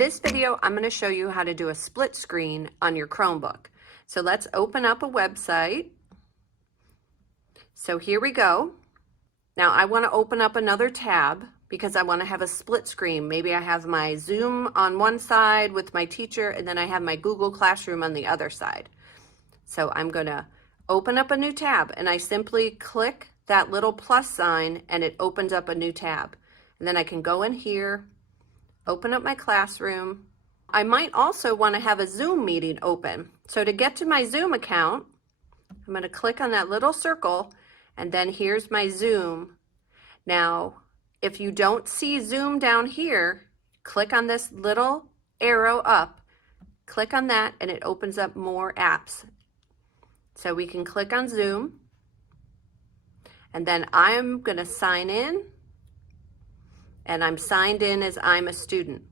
this video, I'm going to show you how to do a split screen on your Chromebook. So let's open up a website. So here we go. Now I want to open up another tab because I want to have a split screen. Maybe I have my Zoom on one side with my teacher, and then I have my Google Classroom on the other side. So I'm going to open up a new tab, and I simply click that little plus sign and it opens up a new tab. And then I can go in here, open up my classroom. I might also want to have a Zoom meeting open. So to get to my Zoom account, I'm going to click on that little circle, and then here's my Zoom. Now, if you don't see Zoom down here, click on this little arrow up, click on that, and it opens up more apps. So we can click on Zoom, and then I'm going to sign in, and I'm signed in as I'm a student.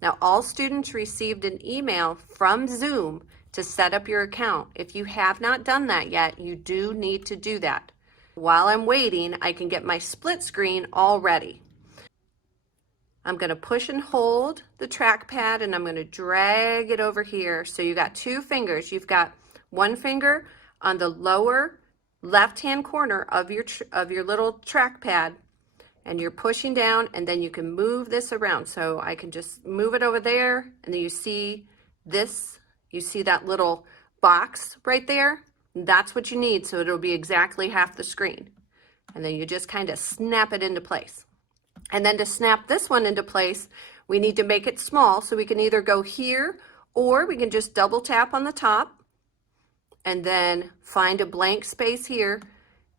Now, all students received an email from Zoom to set up your account. If you have not done that yet, you do need to do that. While I'm waiting, I can get my split screen all ready. I'm going to push and hold the trackpad, and I'm going to drag it over here. So you got two fingers. You've got one finger on the lower left-hand corner of your little trackpad, and you're pushing down, and then you can move this around. So I can just move it over there, and then you see this, you see that little box right there? That's what you need, so it'll be exactly half the screen. And then you just kind of snap it into place. And then to snap this one into place, we need to make it small, so we can either go here, or we can just double tap on the top, and then find a blank space here,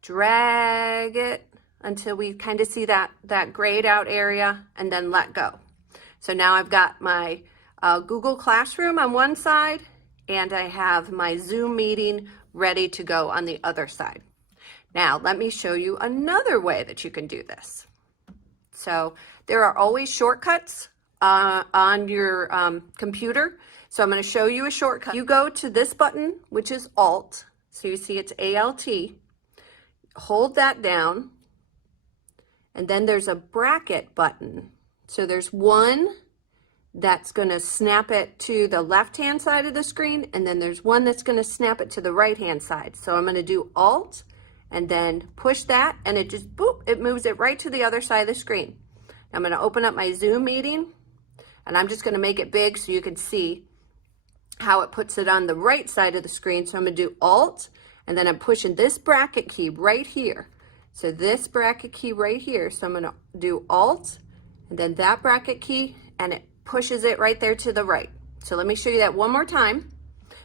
drag it until we kind of see that grayed out area, and then let go. So now I've got my Google Classroom on one side, and I have my Zoom meeting ready to go on the other side. Now let me show you another way that you can do this. So there are always shortcuts on your computer. So I'm going to show you a shortcut. You go to this button, which is Alt. So you see it's Alt. Hold that down. And then there's a bracket button. So there's one that's going to snap it to the left-hand side of the screen, and then there's one that's going to snap it to the right-hand side. So I'm going to do Alt and then push that, and it just, boop, it moves it right to the other side of the screen. Now I'm going to open up my Zoom meeting, and I'm just going to make it big so you can see how it puts it on the right side of the screen. So I'm going to do Alt, and then I'm pushing this bracket key right here. So this bracket key right here. So I'm going to do Alt, and then that bracket key, and it pushes it right there to the right. So let me show you that one more time.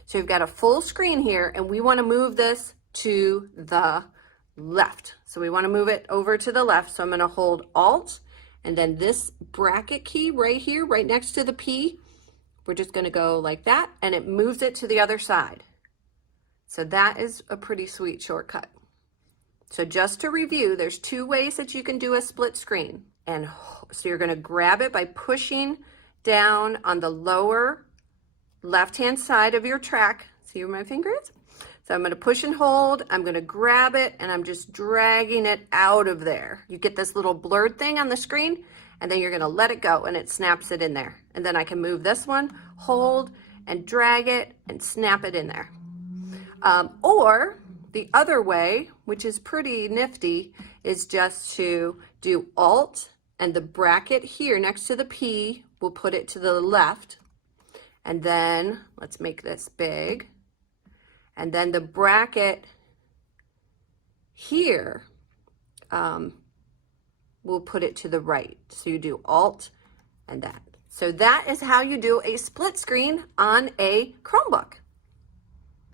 So you've got a full screen here, and we want to move this to the left. So we want to move it over to the left. So I'm going to hold Alt, and then this bracket key right here, right next to the P, we're just going to go like that, and it moves it to the other side. So that is a pretty sweet shortcut. So just to review, there's two ways that you can do a split screen. And so you're going to grab it by pushing down on the lower left-hand side of your track. See where my finger is? So I'm going to push and hold, I'm going to grab it, and I'm just dragging it out of there. You get this little blurred thing on the screen, and then you're going to let it go, and it snaps it in there. And then I can move this one, hold, and drag it, and snap it in there. Or the other way, which is pretty nifty, is just to do Alt, and the bracket here next to the P, we'll put it to the left. And then, let's make this big. And then the bracket here, we'll put it to the right. So you do Alt and that. So that is how you do a split screen on a Chromebook.